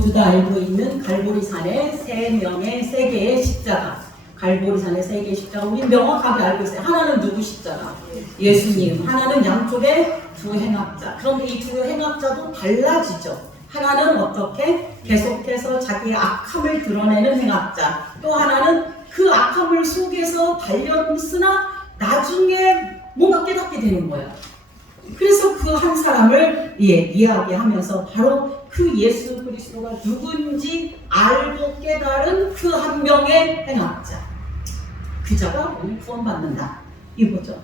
모두 다 알고 있는 갈보리산의 세 개의 십자가. 갈보리산의 세 개의 십자가 우리 명확하게 알고 있어요. 하나는 누구 십자가? 예수님. 하나는 양쪽에 두 행악자. 그런데 이 두 행악자도 달라지죠. 하나는 어떻게? 계속해서 자기의 악함을 드러내는 행악자. 또 하나는 그 악함을 속에서 달렸으나 나중에 뭔가 깨닫게 되는 거예요. 그래서 그 한 사람을 이야기하면서 바로 그 예수 그리스도가 누군지 알고 깨달은 그 한 명의 행악자. 그 자가 오늘 구원받는다. 이거죠.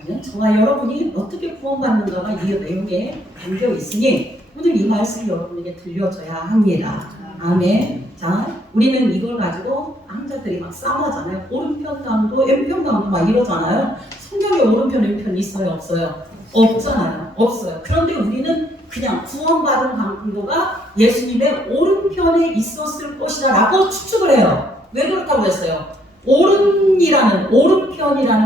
그러면 저와 여러분이 어떻게 구원받는가가 이 내용에 담겨 있으니 오늘 이 말씀이 여러분에게 들려줘야 합니다. 아멘. 자, 우리는 이걸 가지고 학자들이 막 싸움하잖아요. 오른편 강도, 왼편 강도 막 이러잖아요. 성경에 오른편, 왼편 있어요? 없어요? 없잖아요. 없어요. 그런데 우리는 그냥 구원받은 강도가 예수님의 오른편에 있었을 것이다 라고 추측을 해요. 왜 그렇다고 했어요? 오른편이라는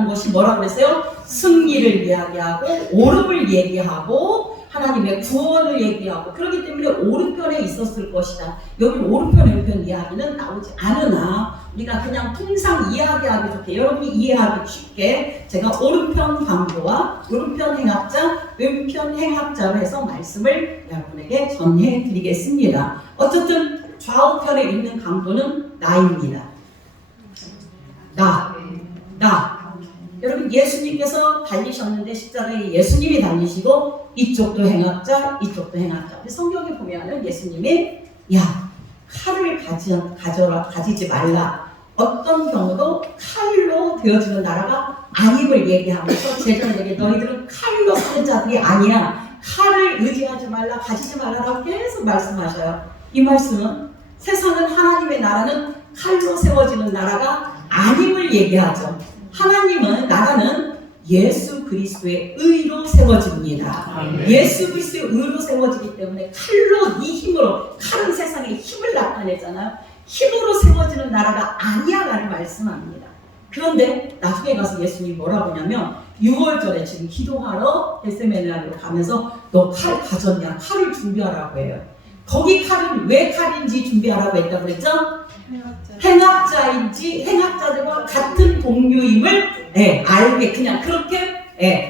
것이 뭐라고 했어요? 승리를 이야기하고 오름을 얘기하고 하나님의 구원을 얘기하고 그렇기 때문에 오른편에 있었을 것이다. 여기 오른편 왼편 이야기는 나오지 않으나 우리가 그냥 통상 이야기하기 좋게 여러분이 이해하기 쉽게 제가 오른편 강도와 오른편 행악자, 왼편 행악자로 해서 말씀을 여러분에게 전해 드리겠습니다. 어쨌든 좌우편에 있는 강도는 나입니다. 나. 여러분 예수님께서 달리셨는데 십자가에 예수님이 달리시고 이쪽도 행악자, 이쪽도 행악자. 성경에 보면은 예수님이 칼을 가지지 말라. 어떤 경우도 칼로 되어지는 나라가 아님을 얘기하면서 제자들에게 너희들은 칼로 사는 자들이 아니야. 칼을 의지하지 말라, 가지지 말라라고 계속 말씀하셔요. 이 말씀은 세상은 하나님의 나라는 칼로 세워지는 나라가 아님을 얘기하죠. 하나님은 나라는 예수 그리스도의 의로 세워집니다. 예수 그리스도의 의로 세워지기 때문에 칼로 이 힘으로 칼은 세상에 힘을 나타내잖아요. 힘으로 세워지는 나라가 아니야 라는 말씀합니다. 그런데 나중에 가서 예수님이 뭐라고 하냐면 6월절에 지금 기도하러 겟세마네로 가면서 너 칼 가졌냐? 칼을 준비하라고 해요. 거기 칼은 왜 칼인지 준비하라고 했다고 그랬죠? 행악자인지 행악자들과 같은 동료임을 알게 그냥 그렇게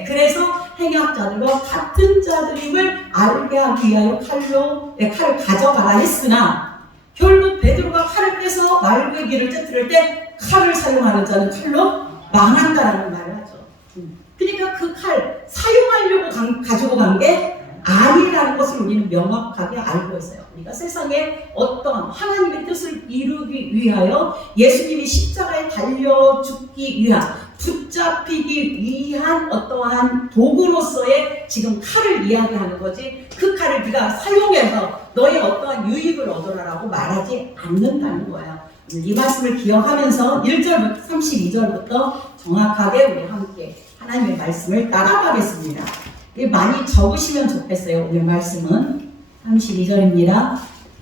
그래서 행악자들과 같은 자들임을 알게 하기 위하여 칼을 가져가라 했으나 결국 베드로가 칼을 빼서 말베기를 떼뜨릴 때 칼을 사용하는 자는 칼로 망한다라는 말을 하죠. 그러니까 그 칼 사용하려고 가지고 간 게 아니라는 것을 우리는 명확하게 알고 있어요. 우리가 세상에 어떤 하나님의 뜻을 이루기 위하여 예수님이 십자가에 달려 죽기 위한 붙잡히기 위한 어떠한 도구로서의 지금 칼을 이야기하는 거지 그 칼을 네가 사용해서 너의 어떠한 유익을 얻어라라고 말하지 않는다는 거예요. 이 말씀을 기억하면서 1절부터 32절부터 정확하게 우리 함께 하나님의 말씀을 따라가겠습니다. 많이 적으시면 좋겠어요. 오늘 말씀은 32절입니다.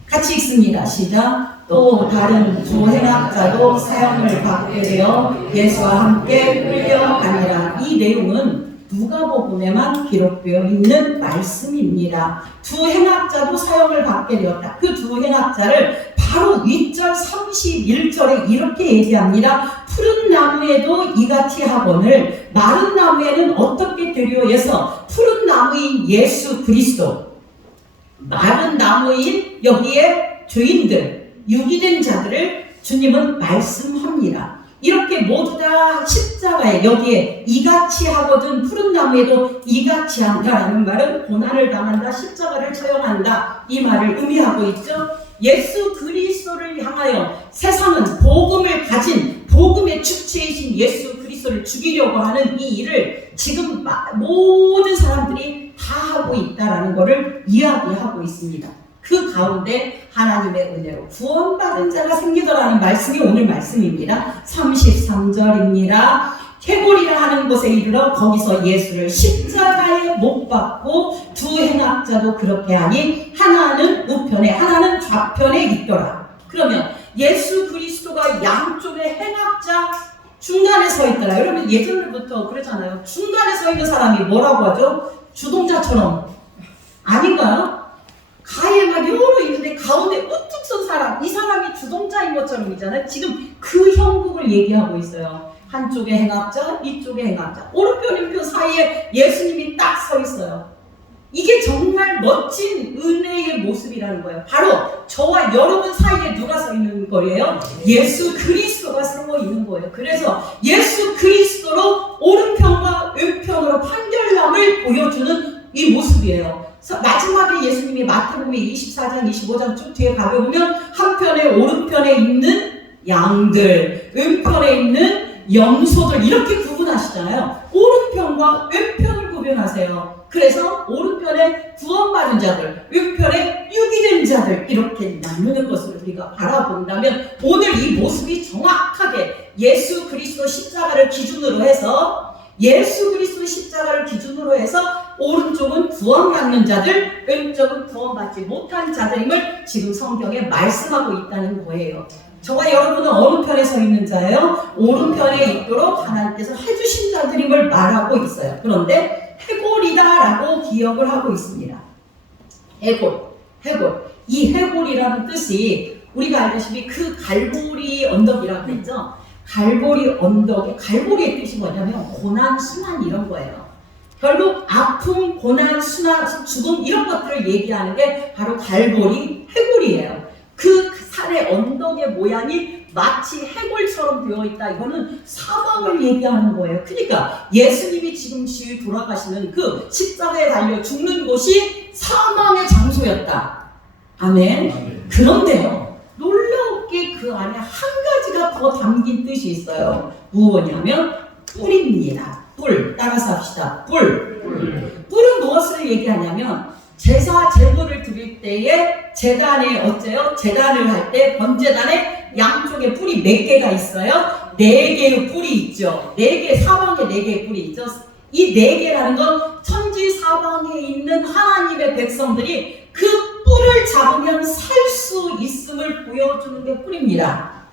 같이 읽습니다. 시작. 또 다른 두 행악자도 사형을 받게 되어 예수와 함께 끌려가니라. 이 내용은 누가복음에만 기록되어 있는 말씀입니다. 두 행악자도 사형을 받게 되었다. 그 두 행악자를 바로 윗절 31절에 이렇게 얘기합니다. 푸른 나무에도 이같이 하거늘 마른 나무에는 어떻게 되려 해서 푸른 나무인 예수 그리스도 마른 나무인 여기에 죄인들 유기된 자들을 주님은 말씀합니다. 이렇게 모두 다 십자가에 여기에 이같이 하거든 푸른 나무에도 이같이 한다라는 말은 고난을 당한다, 십자가를 처형한다 이 말을 의미하고 있죠. 예수 그리스도를 향하여 세상은 복음을 가진 복음의 주체이신 예수 그리스도를 죽이려고 하는 이 일을 지금 모든 사람들이 다 하고 있다라는 것을 이야기하고 있습니다. 그 가운데 하나님의 은혜로 구원받은 자가 생기더라는 말씀이 오늘 말씀입니다. 33절입니다. 캐골이라 하는 곳에 이르러 거기서 예수를 십자가에 못 박고 두 행악자도 그렇게 하니 하나는 우편에 하나는 좌편에 있더라. 그러면 예수 그리스도가 양쪽에 행악자 중간에 서 있더라. 여러분 예전부터 그러잖아요. 중간에 서 있는 사람이 뭐라고 하죠? 주동자처럼 아닌가요? 가에 막 여러 있는데 가운데 주동자인 것처럼이잖아요. 지금 그 형국을 얘기하고 있어요. 한쪽에 행악자, 이쪽에 행악자. 오른편, 왼편 사이에 예수님이 딱 서 있어요. 이게 정말 멋진 은혜의 모습이라는 거예요. 바로 저와 여러분 사이에 누가 서 있는 거예요? 예수 그리스도가 서 있는 거예요. 그래서 예수 그리스도로 오른편과 왼편으로 판결남을 보여주는 이 모습이에요. 마지막에 예수님이 마태복음 24장, 25장 쭉 뒤에 가보면 한편에 오른편에 있는 양들, 왼편에 있는 염소들 이렇게 구분하시잖아요. 오른편과 왼편을 구분하세요. 그래서 오른편에 구원받은 자들, 왼편에 유기된 자들 이렇게 나누는 것을 우리가 바라본다면 오늘 이 모습이 정확하게 예수 그리스도 십자가를 기준으로 해서 오른쪽은 구원받는 자들, 왼쪽은 구원받지 못한 자들임을 지금 성경에 말씀하고 있다는 거예요. 저와 여러분은 어느 편에 서 있는 자예요? 오른편에 있도록 하나님께서 해주신 자들임을 말하고 있어요. 그런데 해골이다라고 기억을 하고 있습니다. 해골. 이 해골이라는 뜻이 우리가 알다시피 그 갈보리 언덕이라고 했죠. 갈보리의 뜻이 뭐냐면 고난, 순환 이런 거예요. 결국 아픔, 고난, 순환, 죽음 이런 것들을 얘기하는 게 바로 갈보리, 해골이에요. 그 산의 언덕의 모양이 마치 해골처럼 되어 있다. 이거는 사망을 얘기하는 거예요. 그러니까 예수님이 지금 돌아가시는 그 십자가에 달려 죽는 곳이 사망의 장소였다. 아멘. 그런데요, 놀라웠게 그 안에 한 가지가 더 담긴 뜻이 있어요. 무엇이냐면 뿔입니다. 뿔. 따라서 합시다. 뿔은 무엇을 얘기하냐면 제물을 드릴 때에 재단을 할 때 번제단에 양쪽에 뿔이 몇 개가 있어요? 4개의 뿔이 있죠. 사방에 4개의 뿔이 있죠. 이 4개라는 건 천지 사방에 있는 하나님의 백성들이 그 뿔을 잡으면 살 수 있음을 보여주는 게 뿔입니다.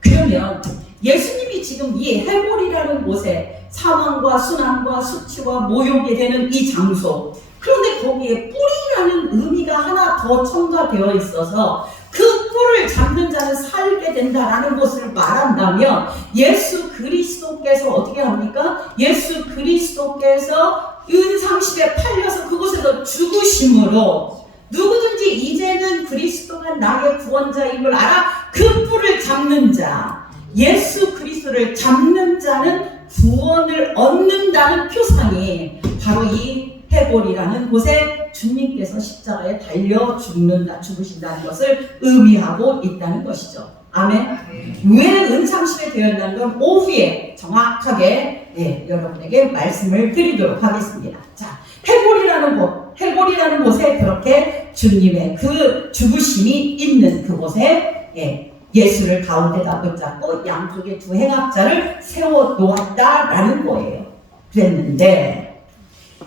그러면 예수님이 지금 이 해골이라는 곳에 사망과 순환과 수치와 모욕이 되는 이 장소, 그런데 거기에 뿔이라는 의미가 하나 더 첨가되어 있어서 그 뿔을 잡는 자는 살게 된다라는 것을 말한다면 예수 그리스도께서 어떻게 합니까? 예수 그리스도께서 은상십에 팔려서 그곳에서 죽으심으로 누구든지 이제는 그리스도가 나의 구원자임을 알아 그 뿔을 잡는 자, 예수 그리스도를 잡는 자는 구원을 얻는다는 표상이 바로 이 해골이라는 곳에 주님께서 십자가에 달려 죽으신다는 것을 의미하고 있다는 것이죠. 아멘. 왜 은상십에 되었다는 건 오후에 정확하게 여러분에게 말씀을 드리도록 하겠습니다. 자, 해골이라는 곳에 그렇게 주님의 그 죽으심이 있는 그곳에 예수를 가운데다 붙잡고 양쪽에 두 행악자를 세워 놓았다라는 거예요. 그랬는데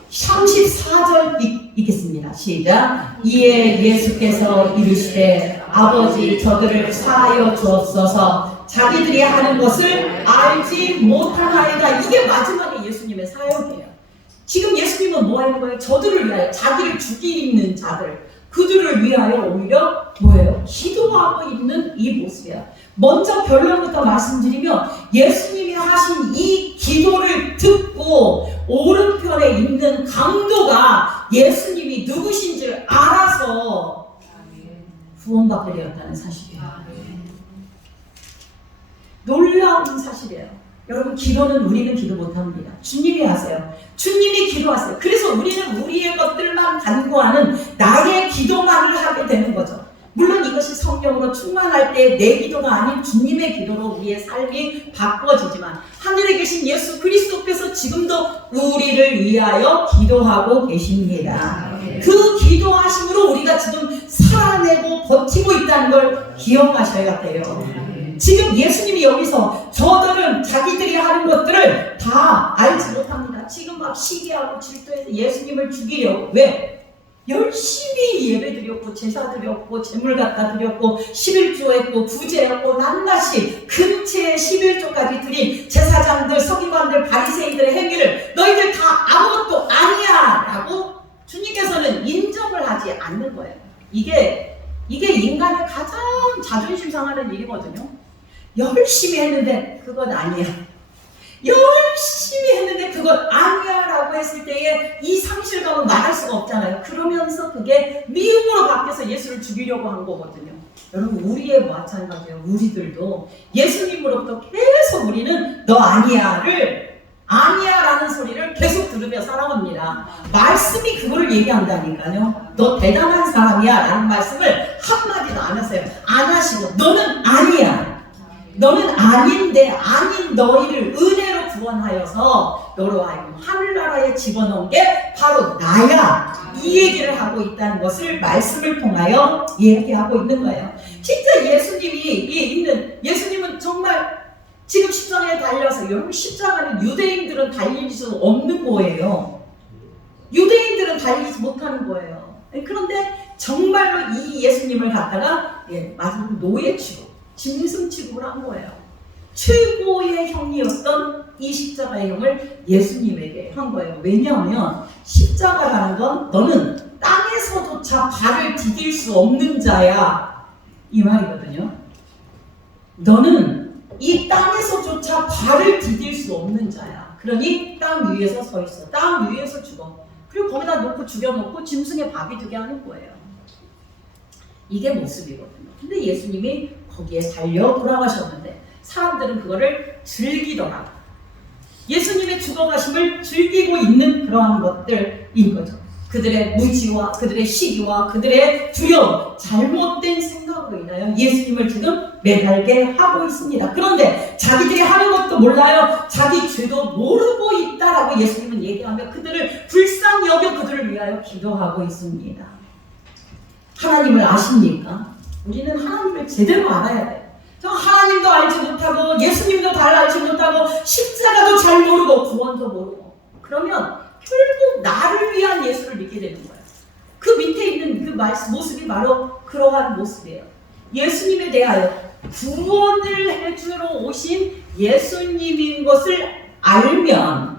34절 읽겠습니다. 시작. 이에 예수께서 이르시되 아버지 저들을 사하여 주옵소서 자기들이 하는 것을 알지 못하나이다. 이게 마지막에 예수님의 사역이에요. 지금 예수님은 뭐 하는 거예요? 저들을 위하여, 자기를 죽이는 자들, 그들을 위하여 오히려 뭐예요? 기도하고 있는 이 모습이에요. 먼저 결론부터 말씀드리면 예수님이 하신 이 기도를 듣고 오른편에 있는 강도가 예수님이 누구신지를 알아서 구원받게 되었다는 사실이에요. 놀라운 사실이에요. 여러분, 기도는 우리는 기도 못합니다. 주님이 하세요. 주님이 기도하세요. 그래서 우리는 우리의 것들만 간구하는 나의 기도만을 하게 되는 거죠. 물론 이것이 성령으로 충만할 때 내 기도가 아닌 주님의 기도로 우리의 삶이 바꿔지지만 하늘에 계신 예수 그리스도께서 지금도 우리를 위하여 기도하고 계십니다. 그 기도하심으로 우리가 지금 살아내고 버티고 있다는 걸 기억하셔야 돼요. 지금 예수님이 여기서 저들은 자기들이 하는 것들을 다 알지 못합니다. 지금 막 시기하고 질투해서 예수님을 죽이려고. 왜? 열심히 예배 드렸고 제사 드렸고 재물 갖다 드렸고 11조 했고 구제했고 낱낱이 근처에 11조까지 드린 제사장들, 서기관들, 바리새인들의 행위를 너희들 다 아무것도 아니야 라고 주님께서는 인정을 하지 않는 거예요. 이게 이게 인간의 가장 자존심 상하는 일이거든요. 열심히 했는데 그건 아니야. 열심히 했는데 그건 아니야 라고 했을 때에 이 상실감은 말할 수가 없잖아요. 그러면서 그게 미움으로 바뀌어서 예수를 죽이려고 한 거거든요. 여러분, 우리의 마찬가지예요. 우리들도 예수님으로부터 계속 우리는 너 아니야를, 아니야 라는 소리를 계속 들으며 살아갑니다. 말씀이 그걸 얘기한다니까요. 너 대단한 사람이야 라는 말씀을 한마디도 안 하세요. 안 하시고 너는 아니야, 너는 아닌데 아닌 너희를 은혜로 구원하여서 너로 하여금 하늘나라에 집어넣은 게 바로 나야, 이 얘기를 하고 있다는 것을 말씀을 통하여 얘기하고 있는 거예요. 진짜 예수님은 정말 지금 십자가에 달려서, 여러분, 십자가는 유대인들은 달릴 수 없는 거예요. 유대인들은 달리지 못하는 거예요. 그런데 정말로 이 예수님을 갖다가 마지막 노예 취급, 짐승 취급을 한 거예요. 최고의 형이었던 이 십자가의 형을 예수님에게 한 거예요. 왜냐하면 십자가라는 건 너는 땅에서조차 발을 디딜 수 없는 자야, 이 말이거든요. 너는 이 땅에서조차 발을 디딜 수 없는 자야. 그러니 땅 위에서 서 있어. 땅 위에서 죽어. 그리고 거기다 놓고 죽여놓고 짐승의 밥이 되게 하는 거예요. 이게 모습이거든요. 근데 예수님이 거기에 달려 돌아가셨는데 사람들은 그거를 즐기더라. 예수님의 죽어가심을 즐기고 있는 그러한 것들인 거죠. 그들의 무지와 그들의 시기와 그들의 두려움, 잘못된 생각으로 인하여 예수님을 지금 매달게 하고 있습니다. 그런데 자기들이 하는 것도 몰라요. 자기 죄도 모르고 있다라고 예수님은 얘기하며 그들을 불쌍히 여겨 그들을 위하여 기도하고 있습니다. 하나님을 아십니까? 우리는 하나님을 제대로 알아야 돼요. 저 하나님도 알지 못하고 예수님도 잘 알지 못하고 십자가도 잘 모르고 구원도 모르고, 그러면 결국 나를 위한 예수를 믿게 되는 거예요. 그 밑에 있는 그 모습이 바로 그러한 모습이에요. 예수님에 대하여 구원을 해주러 오신 예수님인 것을 알면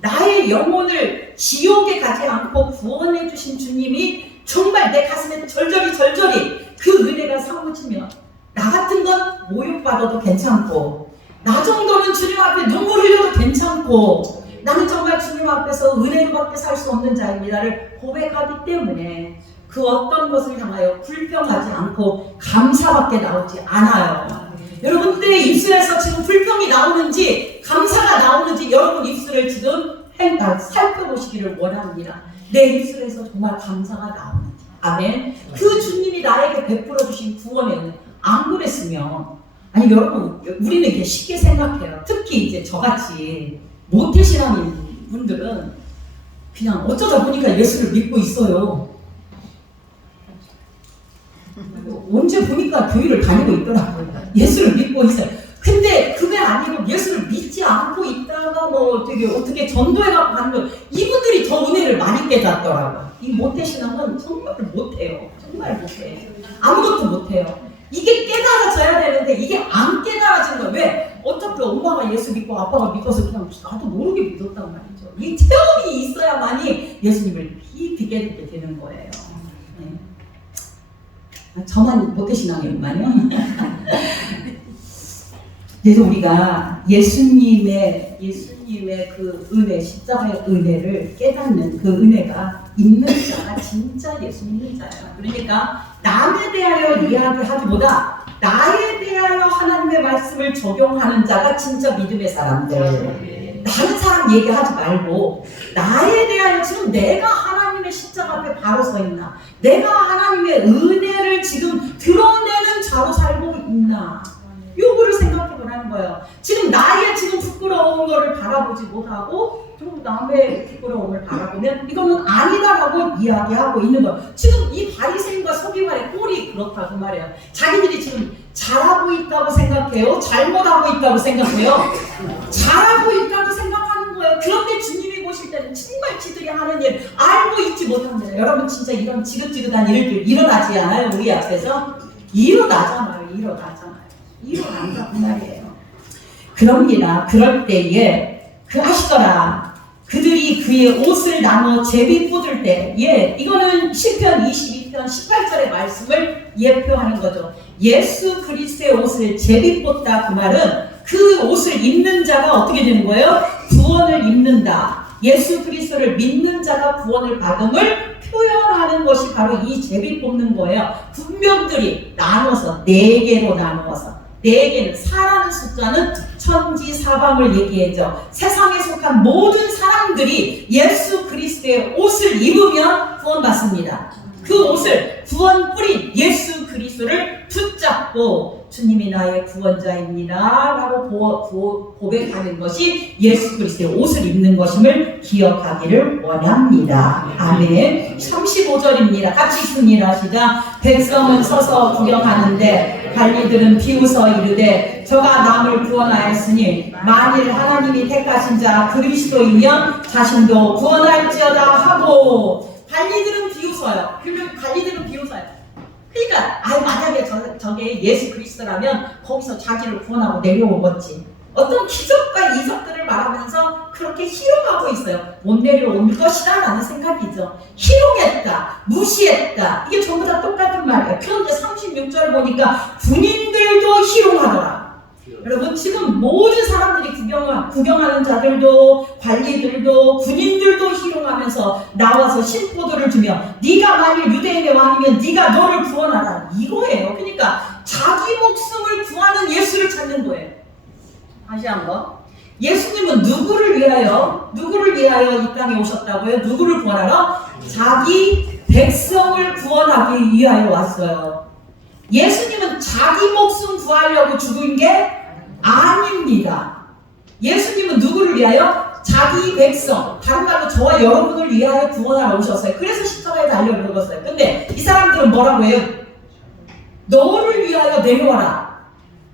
나의 영혼을 지옥에 가지 않고 구원해 주신 주님이 정말 내 가슴에 절절히 그 은혜가 사무치면 나 같은 건 모욕받아도 괜찮고, 나 정도는 주님 앞에 눈물 흘려도 괜찮고, 나는 정말 주님 앞에서 은혜로밖에 살 수 없는 자입니다를 고백하기 때문에 그 어떤 것을 향하여 불평하지 않고 감사밖에 나오지 않아요. 여러분들의 입술에서 지금 불평이 나오는지 감사가 나오는지 여러분 입술을 지금 살펴보시기를 원합니다. 내 입술에서 정말 감사가 나오는지. 아멘. 그 주님이 나에게 베풀어 주신 구원의 은혜, 안 그랬으면, 아니 여러분, 우리는 이렇게 쉽게 생각해요. 특히 이제 저같이 모태신앙인 분들은 그냥 어쩌다 보니까 예수를 믿고 있어요. 언제 보니까 교회를 다니고 있더라고요. 예수를 믿고 있어요. 근데 그게 아니고 예수를 믿지 않고 있다가 뭐 되게 어떻게 전도해갖고 가는 거, 이분들이 더 은혜를 많이 깨닫더라고요. 이 모태신앙은 정말 못해요. 정말 못해요. 아무것도 못해요. 이게 깨달아져야 되는데 이게 안 깨달아지는 거예요. 왜? 어차피 엄마가 예수 믿고 아빠가 믿어서 그냥 나도 모르게 믿었단 말이죠. 이 체험이 있어야만이 예수님을 깊이 깨닫게 되는 거예요. 네. 저만 모태신앙이구만요. 그래서 우리가 예수님의 그 은혜, 십자가의 은혜를 깨닫는 그 은혜가 있는 자가 진짜 예수 믿는 자예요. 그러니까 남에 대하여 이야기하기보다 나에 대하여 하나님의 말씀을 적용하는 자가 진짜 믿음의 사람들. 다른 사람 얘기하지 말고 나에 대하여 지금 내가 하나님의 십자가 앞에 바로 서 있나, 내가 하나님의 은혜를 지금 드러내는 자로 살고 있나, 요거를 생각해 보라는 거예요. 지금 나의 지금 부끄러운 거를 바라보지 못하고 좀 남의 부끄러움을 바라보면 이거는 아니다라고 이야기하고 있는 거예요. 지금 이 바리새인과 서기관의 꼴이 그렇다고 말이에요. 자기들이 지금 잘하고 있다고 생각해요? 잘못하고 있다고 생각해요? 잘하고 있다고 생각하는 거예요. 그런데 주님이 보실 때는 정말 지들이 하는 일 알고 있지 못합니다. 여러분, 진짜 이런 지긋지긋한 일들 일어나지 않아요? 우리 앞에서? 일어나잖아요. 일어난다고 말이에요. 그럽니다. 그럴 때에 그 하시더라. 그들이 그의 옷을 나눠 제비 꽂을 때, 이거는 시편 22편 시편 18절의 말씀을 예표하는 거죠. 예수 그리스도의 옷을 제비뽑다. 그 말은 그 옷을 입는 자가 어떻게 되는 거예요? 구원을 입는다. 예수 그리스도를 믿는 자가 구원을 받음을 표현하는 것이 바로 이 제비 뽑는 거예요. 군병들이 나눠서 4개로 나누어서 4개는 4라는 숫자는 천지 사방을 얘기해죠. 세상에 속한 모든 사람들이 예수 그리스도의 옷을 입으면 구원받습니다. 그 옷을 구원 뿌린 예수 그리스도를 붙잡고 주님이 나의 구원자입니다 라고 고백하는 것이 예수 그리스도의 옷을 입는 것임을 기억하기를 원합니다. 아멘. 35절입니다. 같이 읽습니다. 시작. 백성은 서서 구경하는데 관리들은 비웃어 이르되 저가 남을 구원하였으니 만일 하나님이 택하신 자 그리스도이면 자신도 구원할지어다 하고. 관리들은 비웃어요. 그러면 관리들은 비웃어요. 그러니까 만약에 저게 예수 그리스도라면 거기서 자기를 구원하고 내려오겠지. 어떤 기적과 이적들을 말하면서 그렇게 희롱하고 있어요. 못 내려올 것이다 라는 생각이죠. 희롱했다, 무시했다. 이게 전부 다 똑같은 말이에요. 그런데 36절 보니까 군인들도 희롱하더라. 여러분 지금 모든 사람들이 구경하는 자들도 관리들도 군인들도 희롱하면서 나와서 신포도를 주며 네가 만일 유대인의 왕이면 네가 너를 구원하라 이거예요. 그러니까 자기 목숨을 구하는 예수를 찾는 거예요. 다시 한번 예수님은 누구를 위하여 이 땅에 오셨다고요? 누구를 구원하러? 자기 백성을 구원하기 위하여 왔어요. 예수님은 자기 목숨 구하려고 죽은 게 아닙니다. 예수님은 누구를 위하여? 자기 백성, 다른 말로 저와 여러분을 위하여 구원하러 오셨어요. 그래서 십자가에 달려 죽었어요. 근데 이 사람들은 뭐라고 해요? 너를 위하여 내려와라.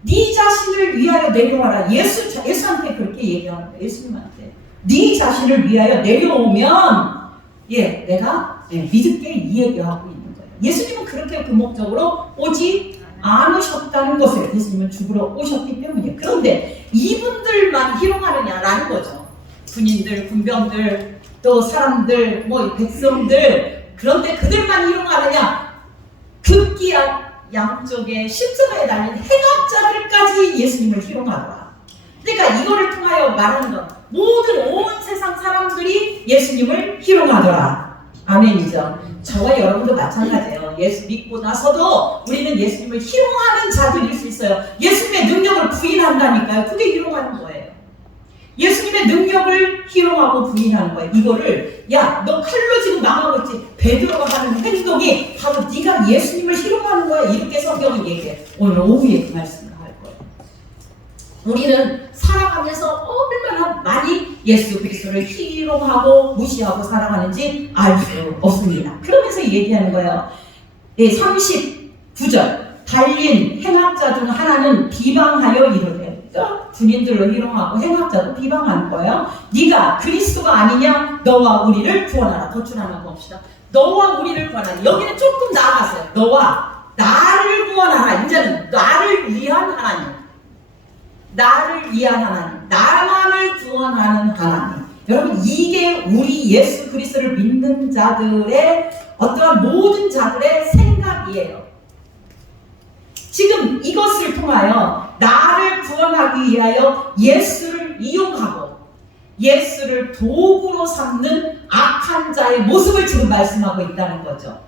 네 자신을 위하여 내려와라. 예수한테 그렇게 얘기하는 거예요. 예수님한테 네 자신을 위하여 내려오면 내가 믿을게 이 얘기하고 있는 거예요. 예수님은 그렇게 그 목적으로 오지 않으셨다는 것을 예수님은 죽으러 오셨기 때문이에요. 그런데 이분들만 희롱하느냐라는 거죠. 군인들, 군병들, 또 사람들, 백성들, 그런데 그들만 희롱하느냐? 급기야 양쪽에 십자가에 달린 행악자들까지 예수님을 희롱하더라. 그러니까 이거를 통하여 말하는 것, 모든 온 세상 사람들이 예수님을 희롱하더라. 아멘이죠. 저와 여러분도 마찬가지예요. 예수 믿고 나서도 우리는 예수님을 희롱하는 자들일 수 있어요. 예수님의 능력을 부인한다니까요. 그게 희롱하는 거예요. 예수님의 능력을 희롱하고 부인하는 거예요. 이거를 너 칼로 지금 망하고 있지. 베드로가 하는 행동이 바로 네가 예수님을 희롱하는 거야. 이렇게 성경은 얘기해. 오늘 오후에 그 말씀을 할 거예요. 우리는 살아가면서 얼마나 많이 예수 그리스도를 희롱하고 무시하고 살아가는지 알 수 없습니다. 그러면서 얘기하는 거예요. 39절 달린 행악자 중 하나는 비방하여 이르되, 그러니까 군인들로 희롱하고 행악자도 비방하는 거예요. 네가 그리스도가 아니냐? 너와 우리를 구원하라. 덧줄 하나 봅시다. 너와 우리를 구원하라. 여기는 조금 나아갔어요. 너와 나를 구원하라. 이제는 나를 위한 하나님, 나를 위한 하나님, 나만을 구원하는 하나님. 여러분 이게 우리 예수 그리스도를 믿는 자들의 어떠한 모든 자들의 생각이에요. 지금 이것을 통하여 나를 구원하기 위하여 예수를 이용하고 예수를 도구로 삼는 악한 자의 모습을 지금 말씀하고 있다는 거죠.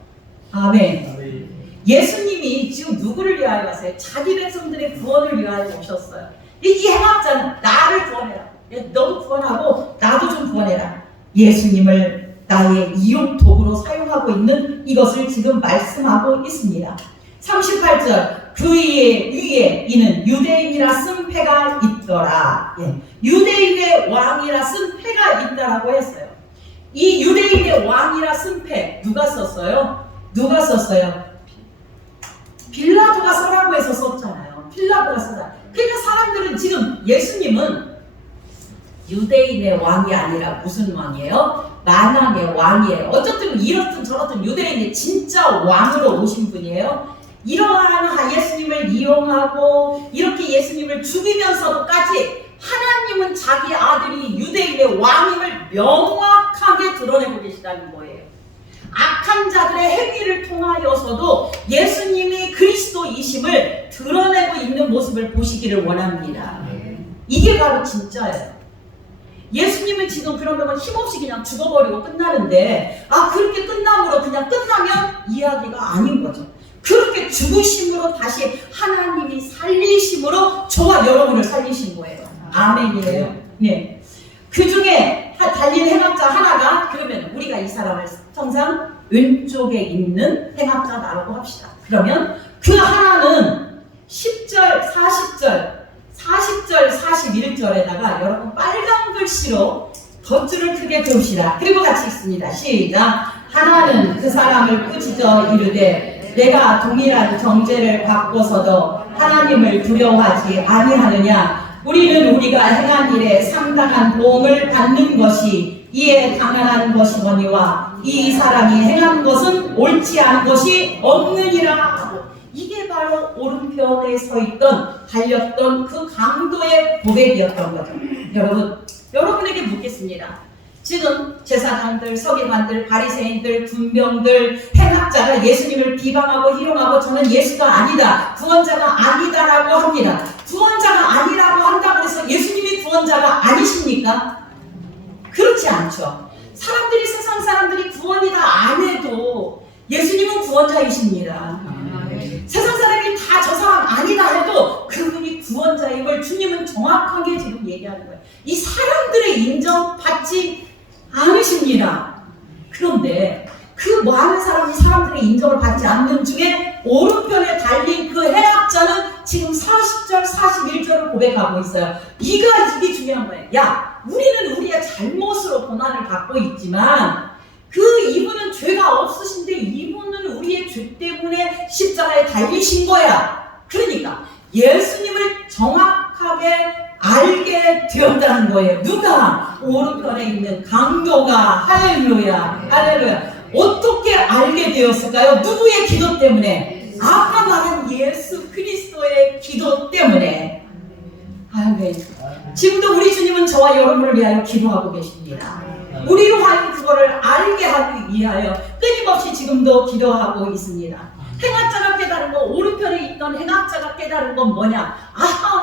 아멘. 예수님이 지금 누구를 위하여 하세요? 자기 백성들의 구원을 위하여 오셨어요. 이 행악자는 나를 구원해라. 너도 구원하고 나도 좀 구원해라. 예수님을 나의 이용 도구로 사용하고 있는 이것을 지금 말씀하고 있습니다. 38절 그 위에 이는 유대인이라 쓴 패가 있더라. 유대인의 왕이라 쓴 패가 있다라고 했어요. 이 유대인의 왕이라 쓴 패 누가 썼어요? 빌라도가 써라고 해서 썼잖아요. 빌라도가 써라. 그러니까 사람들은 지금 예수님은 유대인의 왕이 아니라 무슨 왕이에요? 만왕의 왕이에요. 어쨌든 이렇든 저렇든 유대인의 진짜 왕으로 오신 분이에요. 이러한 예수님을 이용하고 이렇게 예수님을 죽이면서도까지 하나님은 자기 아들이 유대인의 왕임을 명확하게 드러내고 계시다는 거예요. 악한 자들의 행위를 통하여서도 예수님이 그리스도이심을 드러내고 있는 모습을 보시기를 원합니다. 이게 바로 진짜예요. 예수님은 지금 그러면 힘없이 그냥 죽어버리고 끝나는데, 그렇게 끝남으로 그냥 끝나면 이야기가 아닌 거죠. 그렇게 죽으심으로 다시 하나님이 살리심으로 저와 여러분을 살리신 거예요. 아멘이에요. 네. 그 중에 달린 행악자 하나가, 그러면 우리가 이 사람을 통상 왼쪽에 있는 행악자다라고 합시다. 그러면 그 하나는 10절, 40절, 41절에다가 여러분 빨간 글씨로 덧줄을 크게 그읍시다. 그리고 같이 읽습니다. 시작. 하나는 그 사람을 꾸짖어 이르되 내가 동일한 정죄를 받고서도 하나님을 두려워하지 아니하느냐. 우리는 우리가 행한 일에 상당한 보응을 받는 것이 이에 당연한 것이거니와 이 사람이 행한 것은 옳지 않은 것이 없느니라. 이게 바로 오른편에 서 있던, 달렸던 그 강도의 고백이었던 거죠. 여러분에게 묻겠습니다. 지금 제사장들, 서기관들, 바리새인들, 군병들, 행악자가 예수님을 비방하고 희롱하고 저는 예수가 아니다, 구원자가 아니다라고 합니다. 구원자가 아니라고 한다고 해서 예수님이 구원자가 아니십니까? 그렇지 않죠. 세상 사람들이 구원이다 안 해도 예수님은 구원자이십니다. 세상 사람이 다 저 사람 아니다 해도 그분이 구원자임을 주님은 정확하게 지금 얘기하는 거예요. 이 사람들의 인정받지 않으십니다. 그런데 그 많은 사람들의 인정을 받지 않는 중에 오른편에 달린 그 행악자는 지금 40절, 41절을 고백하고 있어요. 이게 중요한 거예요. 야, 우리는 우리의 잘못으로 고난을 받고 있지만 이분은 죄가 없으신데 이분은 우리의 죄 때문에 십자가에 달리신 거야. 그러니까 예수님을 정확하게 알게 되었다는 거예요. 누가? 오른편에 있는 강도가. 할렐루야, 할렐루야. 어떻게 알게 되었을까요? 누구의 기도 때문에? 아까 말한 예수 그리스도의 기도 때문에. 아멘. 지금도 우리 주님은 저와 여러분을 위하여 기도하고 계십니다. 우리로 하여금 그거를 알게 하기 위하여 끊임없이 지금도 기도하고 있습니다. 행악자가 깨달은 거, 오른편에 있던 행악자가 깨달은 건 뭐냐?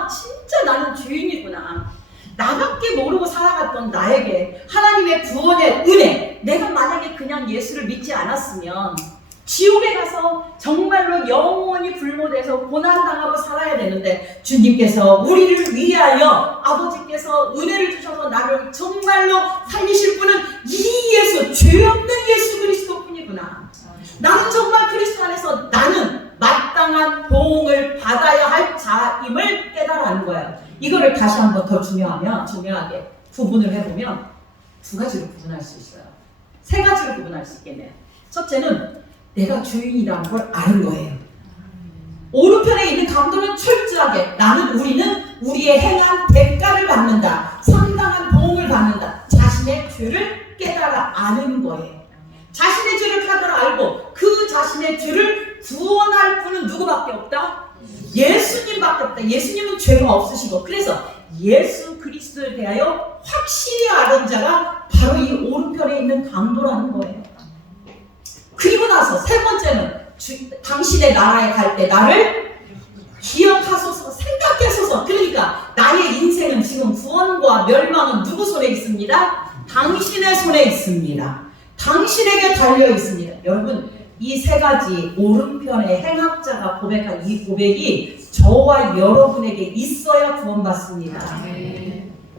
진짜 나는 죄인이구나. 나밖에 모르고 살아갔던 나에게 하나님의 구원의 은혜, 내가 만약에 그냥 예수를 믿지 않았으면 지옥에 가서 정말로 영원히 불못해서 고난당하고 살아야 되는데 주님께서 우리를 위하여 아버지께서 은혜를 주셔서 나를 정말로 살리실 분은 이 예수, 죄 없는 예수 그리스도 뿐이구나. 나는 정말 그리스도 안에서 나는 마땅한 보응을 받아야 할 자임을 깨달아는 거예요. 이거를 다시 한번 더 중요하게 구분을 해보면 두 가지로 구분할 수 있어요. 세 가지로 구분할 수 있겠네요. 첫째는 내가 죄인이라는 걸 아는 거예요. 오른편에 있는 강도는 철저하게 우리는 우리의 행한 대가를 받는다. 상당한 보응을 받는다. 자신의 죄를 깨달아 아는 거예요. 자신의 죄를 깨달아 알고 그 자신의 죄를 구원할 분은 누구밖에 없다? 예수님밖에 없다. 예수님은 죄가 없으시고, 그래서 예수 그리스도에 대하여 확실히 아는 자가 바로 이 오른편에 있는 강도라는 거예요. 그리고 나서 세 번째는 당신의 나라에 갈 때 나를 기억하소서, 생각하소서. 그러니까 나의 인생은 지금 구원과 멸망은 누구 손에 있습니다? 당신의 손에 있습니다. 당신에게 달려 있습니다. 여러분, 이 세 가지 오른편에 행악자가 고백한 이 고백이 저와 여러분에게 있어야 구원받습니다.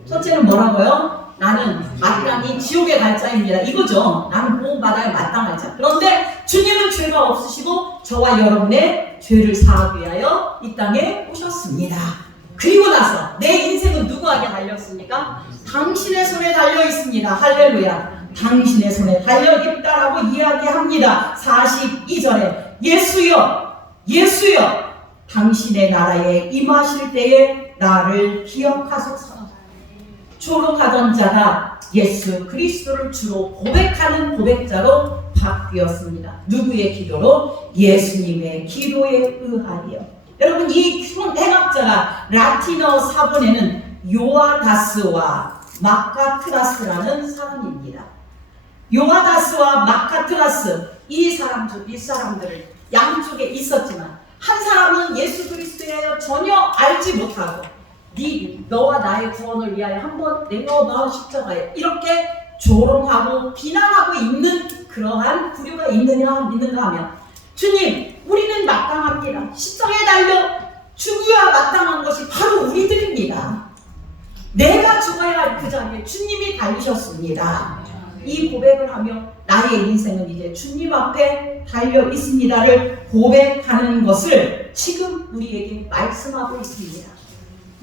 첫째는 뭐라고요? 나는 마땅히 지옥에 갈 자입니다. 이거죠. 나는 구원받아야 마땅할 자. 그런데 주님은 죄가 없으시고 저와 여러분의 죄를 사하기 위하여 이 땅에 오셨습니다. 그리고 나서 내 인생은 누구에게 달렸습니까? 당신의 손에 달려 있습니다. 할렐루야. 당신의 손에 달려 있다라고 이야기합니다. 42절에 예수여, 예수여, 당신의 나라에 임하실 때에 나를 기억하소서. 초록하던 자가 예수 그리스도를 주로 고백하는 고백자로 바뀌었습니다. 누구의 기도로? 예수님의 기도에 의하여. 여러분, 이 행악자가 라틴어 사본에는 요아다스와 마카트라스라는 사람입니다. 요아다스와 마카트라스 이 사람들을 양쪽에 있었지만 한 사람은 예수 그리스도에 대하여 전혀 알지 못하고 너와 나의 구원을 위하여 한번 내려놔 십자가에 이렇게 조롱하고 비난하고 있는 그러한 부류가 있는가 하면 주님 우리는 마땅합니다. 십자가에 달려 죽어야 마땅한 것이 바로 우리들입니다. 내가 죽어야 할 그 자리에 주님이 달리셨습니다. 이 고백을 하며 나의 인생은 이제 주님 앞에 달려 있습니다를 고백하는 것을 지금 우리에게 말씀하고 있습니다.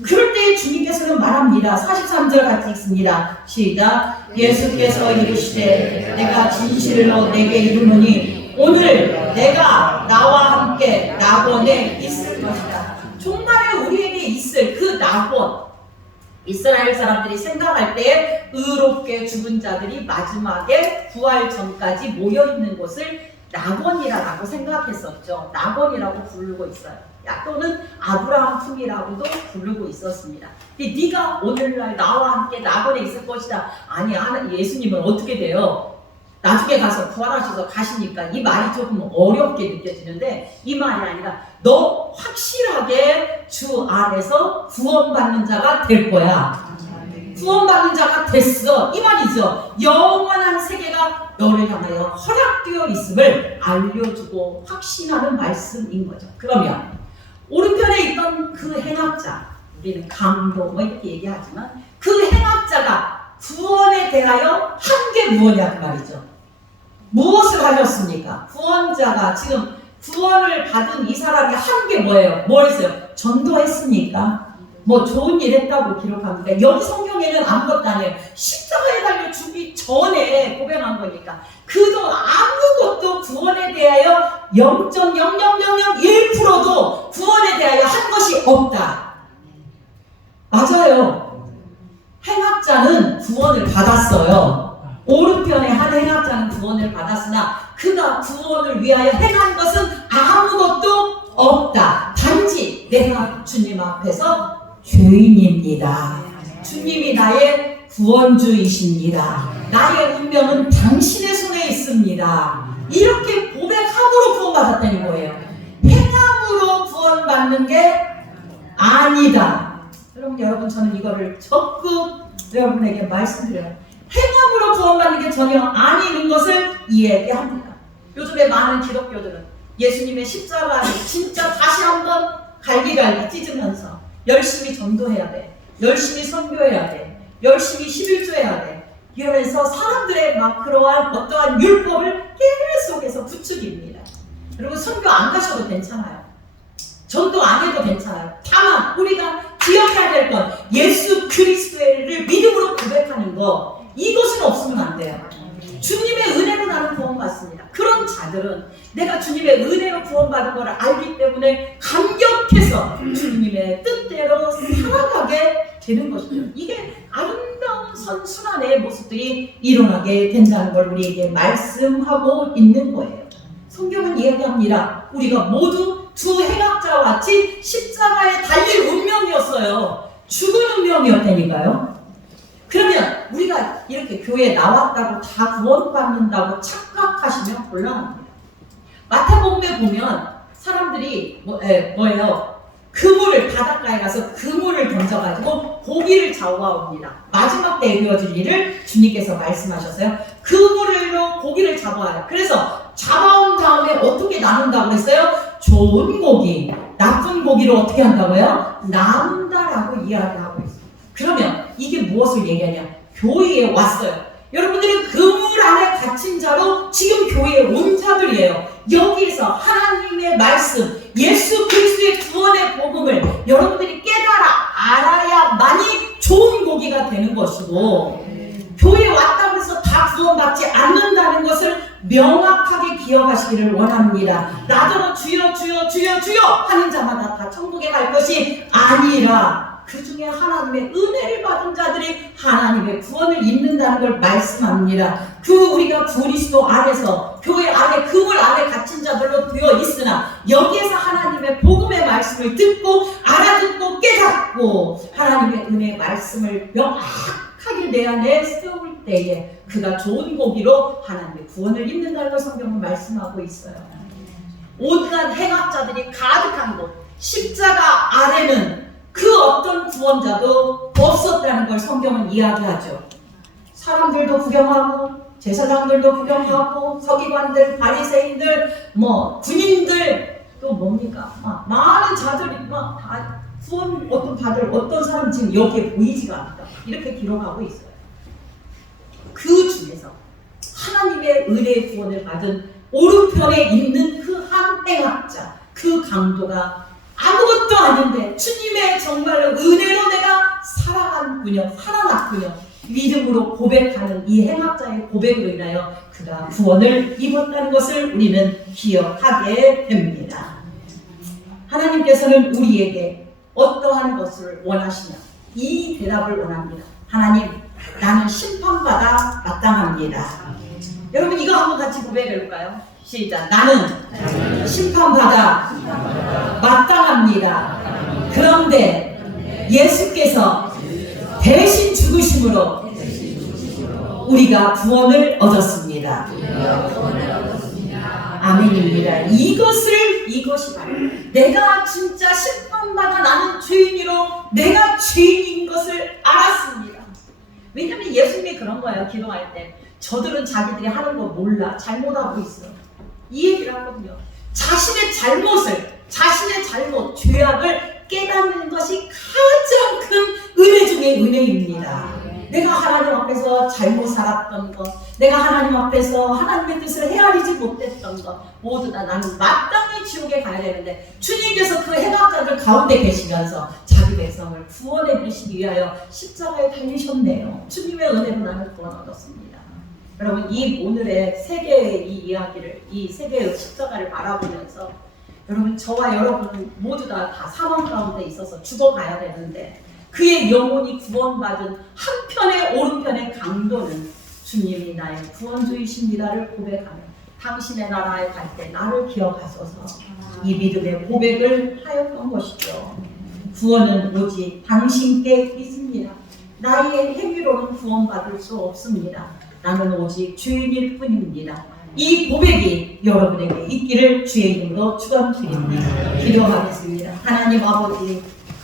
그럴 때 주님께서는 말합니다. 43절 같이 읽습니다. 시작. 예수께서 이르시되 내가 진실로 내게 이르노니 오늘 내가 나와 함께 낙원에 있을 것이다. 종말에 우리에게 있을 그 낙원, 이스라엘 사람들이 생각할 때 의롭게 죽은 자들이 마지막에 부활 전까지 모여있는 곳을 낙원이라고 생각했었죠. 낙원이라고 부르고 있어요. 또는 아브라함 품이라고도 부르고 있었습니다. 네가 오늘날 나와 함께 낙원에 있을 것이다. 아니, 예수님은 어떻게 돼요? 나중에 가서 부활하셔서 가시니까 이 말이 조금 어렵게 느껴지는데 이 말이 아니라 너 확실하게 주 안에서 구원받는 자가 될 거야. 구원받는 자가 됐어. 이 말이죠. 영원한 세계가 너를 향하여 허락되어 있음을 알려주고 확신하는 말씀인 거죠. 그러면 오른편에 있던 그 행악자, 우리는 강도 이렇게 얘기하지만 그 행악자가 구원에 대하여 한 게 무엇이냐 그 말이죠. 무엇을 하셨습니까? 구원자가 지금 구원을 받은 이 사람이 한 게 뭐예요? 뭐 했어요? 전도했습니까? 뭐 좋은 일 했다고 기록합니다. 여기 성경에는 아무것도 안 해요. 십자가에 달려 죽기 전에 고백한 거니까 그도 아무것도 구원에 대하여 0.0001%도 구원에 대하여 한 것이 없다. 맞아요. 행악자는 구원을 받았어요. 오른편에 한 행악자는 구원을 받았으나 그가 구원을 위하여 행한 것은 아무것도 없다. 단지 내가 주님 앞에서 죄인입니다. 주님이 나의 구원주이십니다. 나의 운명은 당신의 손에 있습니다. 이렇게 고백함으로 구원받았다는 거예요. 행함으로 구원받는 게 아니다. 여러분 저는 이거를 적극 여러분에게 말씀드려요. 행함으로 구원받는 게 전혀 아닌 것을 이야기합니다. 요즘에 많은 기독교들은 예수님의 십자가를 진짜 다시 한번 갈기갈기 찢으면서 열심히 전도해야 돼, 열심히 선교해야 돼, 열심히 11조해야 돼 이러면서 사람들의 막 그러한 어떠한 율법을 계속해서 부추깁니다. 여러분 선교 안 가셔도 괜찮아요. 전도 안 해도 괜찮아요. 다만 우리가 기억해야 될 건 예수 그리스도를 믿음으로 고백하는 거, 이것은 없으면 안 돼요. 주님의 은혜로 나는 구원받습니다. 그런 자들은 내가 주님의 은혜로 구원받은 것을 알기 때문에 감격해서 주님의 뜻대로 살아가게 되는 것이죠. 이게 아름다운 선순환의 모습들이 일어나게 된다는 걸 우리에게 말씀하고 있는 거예요. 성경은 이야기합니다. 우리가 모두 두 행악자와 같이 십자가에 달릴 운명이었어요. 죽은 운명이었다니까요. 그러면 우리가 이렇게 교회에 나왔다고 다 구원받는다고 착각하시면 곤란합니다. 마태복음에 보면 사람들이 뭐예요? 그물을 바닷가에 가서 그물을 던져가지고 고기를 잡아옵니다. 마지막 때에 이루어질 일을 주님께서 말씀하셨어요. 그물로 고기를 잡아와요. 그래서 잡아온 다음에 어떻게 나눈다고 그랬어요? 좋은 고기, 나쁜 고기를 어떻게 한다고요? 나눈다라고 이야기하고 있어요. 그러면 이게 무엇을 얘기하냐? 교회에 왔어요. 여러분들은 그물 안에 gathin 자로 지금 교회에 온 자들이에요. 여기에서 하나님의 말씀, 예수 그리스도의 구원의 복음을 여러분들이 깨달아 알아야만이 좋은 고기가 되는 것이고, 교회에 왔다고 해서 다 구원받지 않는다는 것을 명확하게 기억하시기를 원합니다. 나더러 주여 주여 주여 주여 하는 자마다 다 천국에 갈 것이 아니라 그 중에 하나님의 은혜를 받은 자들이 하나님의 구원을 입는다는 걸 말씀합니다. 우리가 그리스도 안에서 교회 안에 그물 안에 갇힌 자들로 되어 있으나 여기에서 하나님의 복음의 말씀을 듣고 알아듣고 깨닫고 하나님의 은혜의 말씀을 명확하게 내 안에 세울 때 때에 그가 좋은 고기로 하나님의 구원을 입는다고 성경은 말씀하고 있어요. 온갖 행악자들이 가득한 곳, 십자가 아래는 그 어떤 구원자도 없었다는 걸 성경은 이야기하죠. 사람들도 구경하고 제사장들도 구경하고 서기관들, 바리새인들, 군인들 또 뭡니까? 많은 자들이 다 구원 어떤 사람 지금 여기에 보이지가 않다. 이렇게 기록하고 있어요. 그 중에서 하나님의 은혜의 구원을 받은 오른편에 있는 그 한 행악자, 그 강도가 아무것도 아닌데 주님의 정말로 은혜로 내가 살아났군요. 믿음으로 고백하는 이 행악자의 고백으로 인하여 그가 구원을 입었다는 것을 우리는 기억하게 됩니다. 하나님께서는 우리에게 어떠한 것을 원하시냐? 이 대답을 원합니다. 하나님, 나는 심판받아 마땅합니다. 여러분 이거 한번 같이 고백해 볼까요? 시작. 나는 심판받아 마땅합니다. 그런데 예수께서 대신 죽으심으로 우리가 구원을 얻었습니다. 아멘입니다. 이것이 바로 내가 진짜 심판받아 나는 죄인으로 내가 죄인인 것을 알았습니다. 왜냐하면 예수님이 그런 거예요. 기도할 때 저들은 자기들이 하는 거 몰라, 잘못하고 있어, 이 얘기를 하거든요. 자신의 잘못, 죄악을 깨닫는 것이 가장 큰 은혜 중의 은혜입니다. 내가 하나님 앞에서 잘못 살았던 것, 내가 하나님 앞에서 하나님의 뜻을 헤아리지 못했던 것, 모두 다 나는 마땅히 지옥에 가야 되는데 주님께서 그 행악자들 가운데 계시면서 자기 백성을 구원해 주시기 위하여 십자가에 달리셨네요. 주님의 은혜로 나는 구원 얻었습니다. 여러분 이 오늘의 세계의 이 이야기를, 이 세계의 십자가를 바라보면서 여러분 저와 여러분은 모두 다 사망 가운데 있어서 죽어가야 되는데 그의 영혼이 구원받은 한편의 오른편의 강도는 주님이 나의 구원주이십니다를 고백하며 당신의 나라에 갈 때 나를 기억하소서 이 믿음의 고백을 하였던 것이죠. 구원은 오직 당신께 있습니다. 나의 행위로는 구원받을 수 없습니다. 나는 오직 죄인일 뿐입니다. 이 고백이 여러분에게 있기를 주의 이름으로 축원드립니다. 기도하겠습니다. 하나님 아버지,